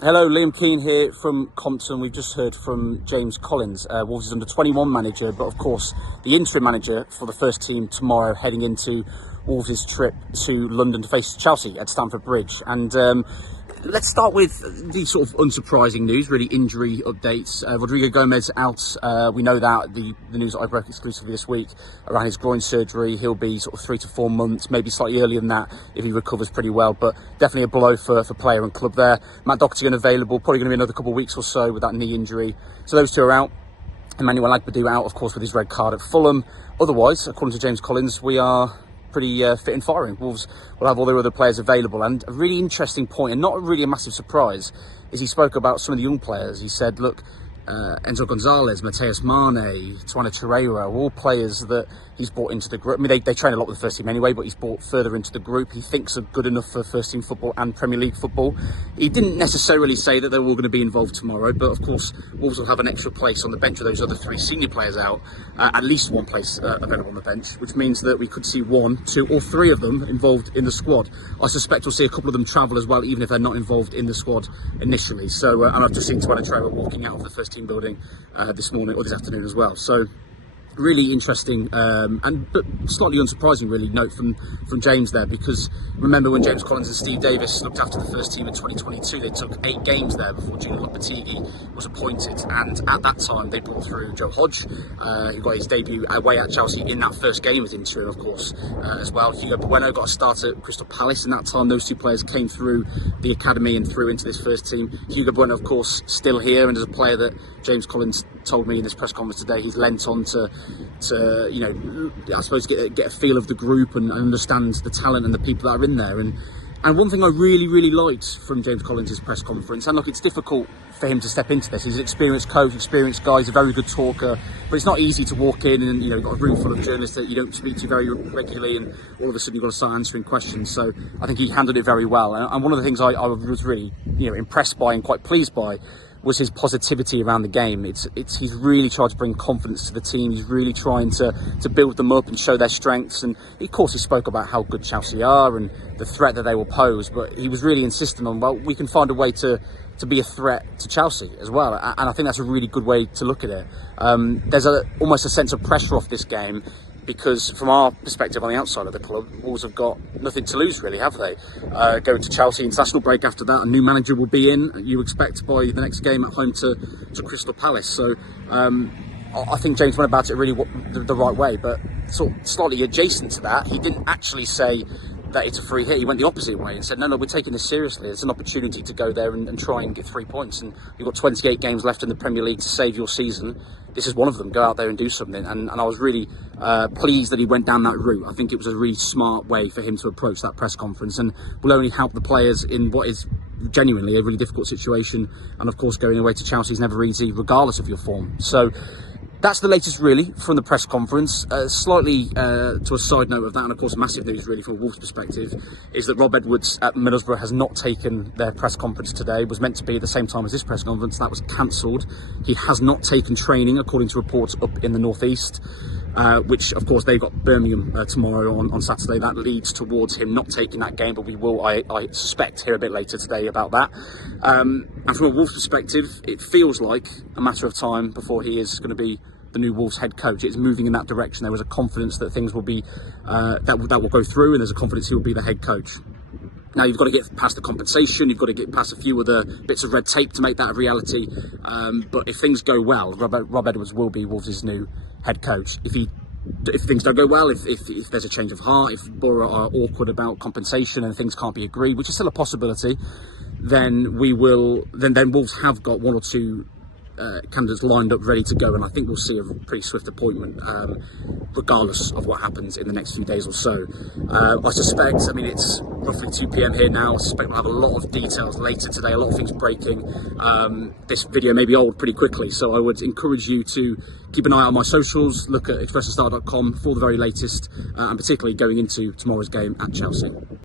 Hello, Liam Keane here from Compton. We've just heard from James Collins, Wolves' under-21 manager, but of course the interim manager for the first team tomorrow, heading into Wolves' trip to London to face Chelsea at Stamford Bridge. And let's start with the sort of unsurprising news, really injury updates. Rodrigo Gomez out. We know that the news that I broke exclusively this week around his groin surgery. He'll be sort of 3 to 4 months, maybe slightly earlier than that if he recovers pretty well, but definitely a blow for player and club there. Matt Doherty unavailable, probably going to be another couple of weeks or so with that knee injury. So those two are out. Emmanuel Agbadu out, of course, with his red card at Fulham. Otherwise, according to James Collins, we are pretty fit and firing. Wolves will have all their other players available. And a really interesting point, and not really a massive surprise, is he spoke about some of the young players. He said, look, Enzo Gonzalez, Mateus Mane, Tuana Torreira are all players that he's brought into the group. I mean, they train a lot with the first team anyway, but he's brought further into the group. He thinks are good enough for first team football and Premier League football. He didn't necessarily say that they're all going to be involved tomorrow, but of course, Wolves will have an extra place on the bench with those other three senior players out, at least one place available on the bench, which means that we could see 1, 2 or 3 of them involved in the squad. I suspect we'll see a couple of them travel as well, even if they're not involved in the squad initially. So, and I've just seen Tuana Torreira walking out of the first team building this morning or this afternoon as well. So really interesting but slightly unsurprising really note from James there, because remember when James Collins and Steve Davis looked after the first team in 2022, they took 8 games there before Julian Lopetegui was appointed, and at that time they brought through Joe Hodge, who got his debut away at Chelsea in that first game as interim, of course, as well. Hugo Bueno got a start at Crystal Palace in that time. Those two players came through the academy and through into this first team. Hugo Bueno, of course, still here, and as a player that James Collins told me in this press conference today he's lent on to you know, I suppose get a feel of the group and understand the talent and the people that are in there. And one thing I really liked from James Collins' press conference, and look, it's difficult for him to step into this. He's an experienced coach, experienced guy, he's a very good talker, but it's not easy to walk in and, you know, you've got a room full of journalists that you don't speak to very regularly, and all of a sudden you've got to start answering questions. So I think he handled it very well. And one of the things I was really, you know, impressed by and quite pleased by was his positivity around the game. He's really tried to bring confidence to the team. He's really trying to build them up and show their strengths. And of course he spoke about how good Chelsea are and the threat that they will pose, but he was really insisting on, well, we can find a way to be a threat to Chelsea as well. And I think that's a really good way to look at it. There's almost a sense of pressure off this game, because from our perspective on the outside of the club, Wolves have got nothing to lose really, have they? Going to Chelsea, international break after that, a new manager will be in, you expect, by the next game at home to Crystal Palace. So I think James went about it really the right way, but sort of slightly adjacent to that, he didn't actually say that it's a free hit. He went the opposite way and said, no, we're taking this seriously. It's an opportunity to go there and try and get 3 points. And you've got 28 games left in the Premier League to save your season. This is one of them. Go out there and do something. And I was really pleased that he went down that route. I think it was a really smart way for him to approach that press conference, and will only help the players in what is genuinely a really difficult situation. And of course, going away to Chelsea is never easy, regardless of your form. So that's the latest really from the press conference. Slightly to a side note of that, and of course massive news really from a Wolves perspective, is that Rob Edwards at Middlesbrough has not taken their press conference today. It was meant to be at the same time as this press conference. That was cancelled. He has not taken training, according to reports up in the northeast, which of course they've got Birmingham tomorrow on Saturday. That leads towards him not taking that game, but we will, I suspect, hear a bit later today about that. And from a Wolves perspective, it feels like a matter of time before he is going to be the new Wolves head coach. It's moving in that direction. There was a confidence that things will be that will go through, and there's a confidence he will be the head coach. Now you've got to get past the compensation, you've got to get past a few other bits of red tape to make that a reality. But if things go well, Rob Edwards will be Wolves' new head coach. If things don't go well, if there's a change of heart, if Borough are awkward about compensation and things can't be agreed, which is still a possibility, then Wolves have got 1 or 2 candidates lined up ready to go, and I think we'll see a pretty swift appointment regardless of what happens in the next few days or so. I suspect, I mean, it's roughly 2 p.m. here now. I suspect we'll have a lot of details later today, a lot of things breaking. This video may be old pretty quickly, so I would encourage you to keep an eye out on my socials, look at expressthestar.com for the very latest, and particularly going into tomorrow's game at Chelsea.